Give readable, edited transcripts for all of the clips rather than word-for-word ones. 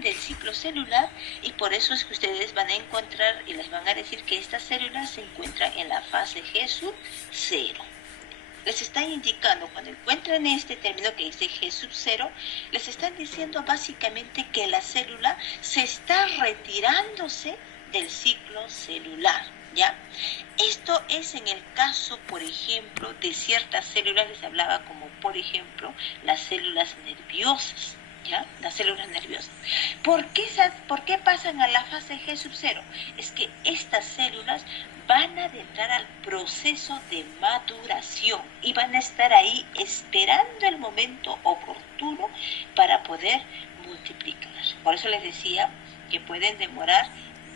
del ciclo celular, y por eso es que ustedes van a encontrar y les van a decir que estas células se encuentran en la fase G sub 0. Les están indicando, cuando encuentran este término que dice G sub 0, les están diciendo básicamente que la célula se está retirándose del ciclo celular, ¿ya? Esto es en el caso, por ejemplo, de ciertas células, les hablaba como, por ejemplo, las células nerviosas, ¿ya? Las células nerviosas. ¿Por qué pasan a la fase G sub 0? Es que estas células van a adentrar al proceso de maduración y van a estar ahí esperando el momento oportuno para poder multiplicar. Por eso les decía que pueden demorar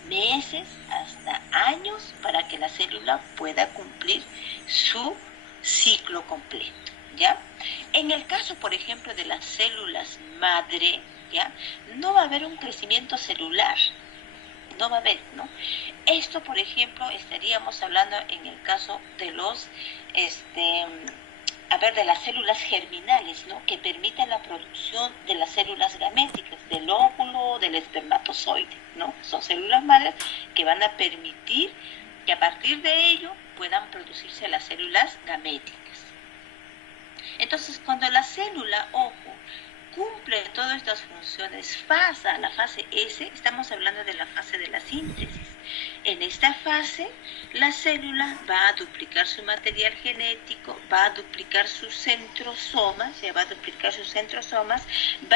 meses hasta años para que la célula pueda cumplir su ciclo completo, ¿ya? En el caso, por ejemplo, de las células madre, ¿ya? No va a haber un crecimiento celular, no va a haber, ¿no? Esto, por ejemplo, estaríamos hablando en el caso de de las células germinales, ¿no? Que permiten la producción de las células gaméticas, del óvulo, del espermatozoide, ¿no? Son células madres que van a permitir que a partir de ello puedan producirse las células gaméticas. Entonces, cuando la célula, ojo, cumple todas estas funciones, pasa a la fase S, estamos hablando de la fase de la síntesis. En esta fase, la célula va a duplicar su material genético, va a duplicar sus centrosomas, va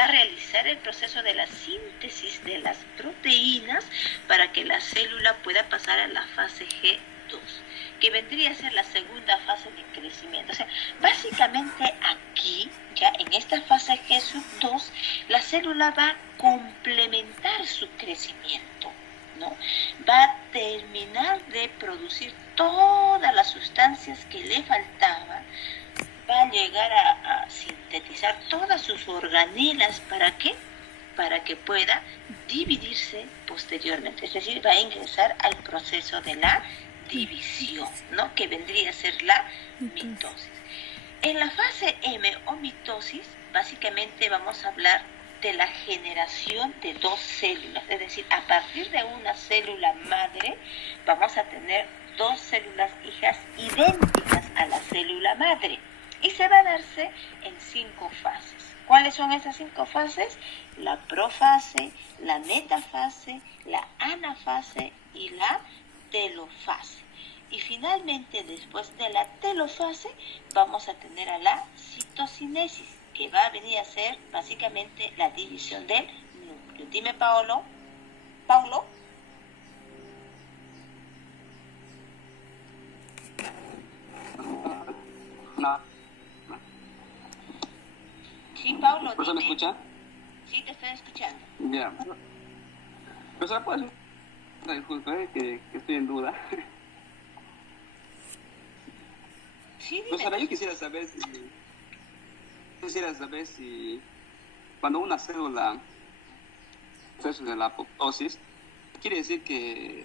a realizar el proceso de la síntesis de las proteínas para que la célula pueda pasar a la fase G2, que vendría a ser la segunda fase de crecimiento. O sea, básicamente aquí, ya en esta fase G sub 2, la célula va a complementar su crecimiento, ¿no? Va a terminar de producir todas las sustancias que le faltaban, va a llegar a sintetizar todas sus organelas, ¿para qué? Para que pueda dividirse posteriormente, es decir, va a ingresar al proceso de la división, ¿no? Que vendría a ser la mitosis. En la fase M o mitosis, básicamente vamos a hablar de la generación de dos células, es decir, a partir de una célula madre vamos a tener dos células hijas idénticas a la célula madre y se va a darse en 5 fases. ¿Cuáles son esas 5 fases? La profase, la metafase, la anafase y la telofase. Y finalmente, después de la telofase, vamos a tener a la citocinesis, que va a venir a ser básicamente la división del núcleo. Dime, Paulo. ¿Paulo? No. Sí, Paulo. ¿Profesor, me escucha? Sí, te estoy escuchando. Ya. Profesor, ¿puedes? Disculpe, que estoy en duda. Sí, dime. Profesora, yo quisiera saber si cuando una célula proceso de la apoptosis, quiere decir que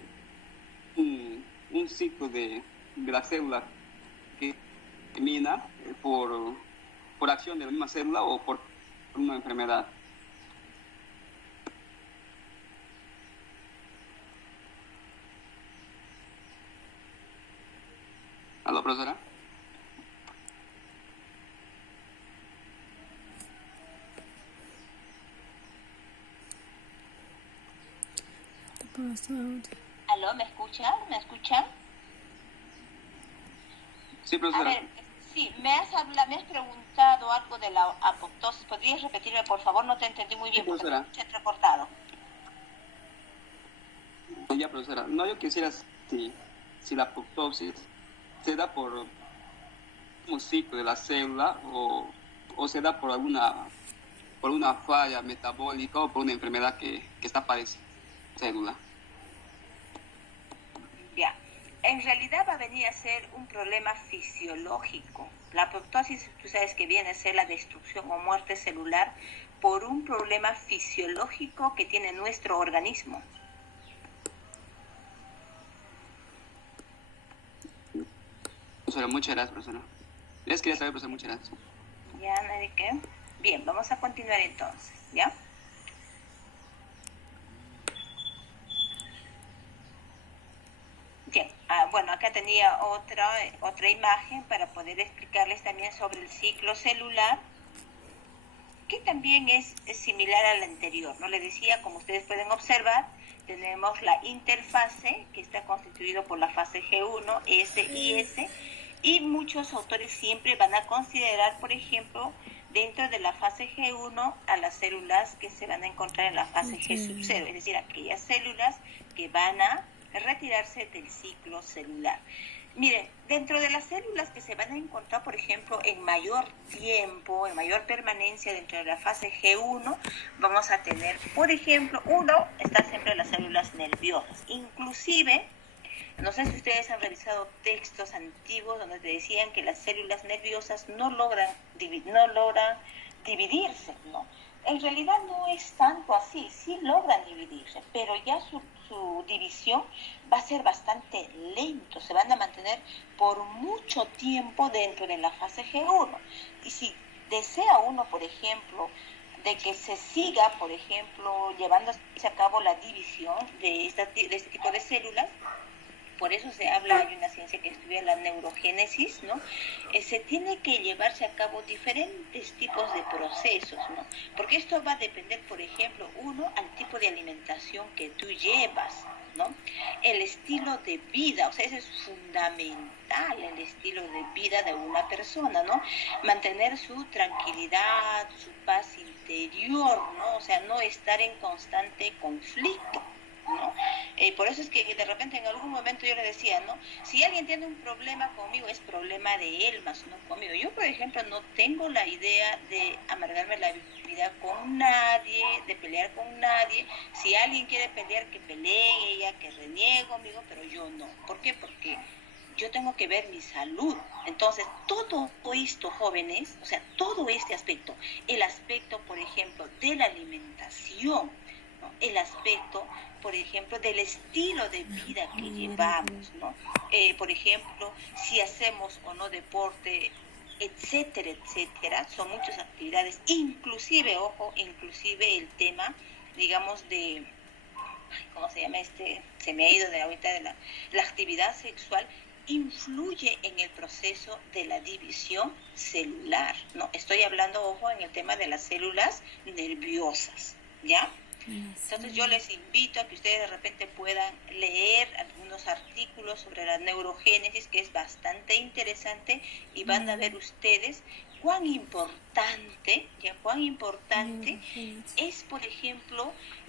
un ciclo de la célula que termina por acción de la misma célula o por una enfermedad. ¿Aló, profesora? ¿Aló? ¿Me escuchan? ¿Me escuchan? Sí, profesora. A ver, sí, me has preguntado algo de la apoptosis. ¿Podrías repetirme, por favor? No te entendí muy bien, Sí, porque te profesora. escuché entrecortado. Ya, profesora. No, yo quisiera si la apoptosis se da por un ciclo de la célula o se da por una falla metabólica o por una enfermedad que está padeciendo la célula. Ya. En realidad va a venir a ser un problema fisiológico. La apoptosis, tú sabes que viene a ser la destrucción o muerte celular por un problema fisiológico que tiene nuestro organismo. Profesora, muchas gracias, profesora. Les quería saber, profesora, muchas gracias. Ya, ¿de qué? Bien, vamos a continuar entonces, ¿ya? bueno, acá tenía otra imagen para poder explicarles también sobre el ciclo celular, que también es similar al anterior, ¿no? Les decía, como ustedes pueden observar, tenemos la interfase, que está constituido por la fase G1, S y S, y muchos autores siempre van a considerar, por ejemplo, dentro de la fase G1 a las células que se van a encontrar en la fase G sub 0, es decir, aquellas células que van a retirarse del ciclo celular. Miren, dentro de las células que se van a encontrar, por ejemplo, en mayor tiempo, en mayor permanencia dentro de la fase G1, vamos a tener, por ejemplo, están siempre las células nerviosas. Inclusive, no sé si ustedes han revisado textos antiguos donde te decían que las células nerviosas no logran dividirse, ¿no? En realidad no es tanto así, sí logran dividirse, pero ya su división va a ser bastante lento, se van a mantener por mucho tiempo dentro de la fase G1. Y si desea uno, por ejemplo, de que se siga, por ejemplo, llevándose a cabo la división de este tipo de células, por eso se habla, hay una ciencia que estudia la neurogénesis, ¿no? Se tiene que llevarse a cabo diferentes tipos de procesos, ¿no? Porque esto va a depender, por ejemplo, al tipo de alimentación que tú llevas, ¿no? El estilo de vida, o sea, eso es fundamental, el estilo de vida de una persona, ¿no? Mantener su tranquilidad, su paz interior, ¿no? O sea, no estar en constante conflicto, ¿no? Por eso es que de repente en algún momento yo le decía, ¿no? Si alguien tiene un problema conmigo, es problema de él, más no conmigo. Yo, por ejemplo, no tengo la idea de amargarme la vida con nadie, de pelear con nadie. Si alguien quiere pelear, que pelee ella, que reniegue conmigo, pero yo no. ¿Por qué? Porque yo tengo que ver mi salud. Entonces, todo esto, jóvenes, o sea, todo este aspecto, el aspecto, por ejemplo, de la alimentación, ¿no? El aspecto, por ejemplo, del estilo de vida que llevamos, ¿no? Por ejemplo, si hacemos o no deporte, etcétera, etcétera, son muchas actividades, inclusive el tema, digamos, de, ¿cómo se llama? Se me ha ido de ahorita de la actividad sexual, influye en el proceso de la división celular, ¿no? Estoy hablando, ojo, en el tema de las células nerviosas, ¿ya? Entonces yo les invito a que ustedes de repente puedan leer algunos artículos sobre la neurogénesis, que es bastante interesante, y van a ver ustedes cuán importante es, por ejemplo,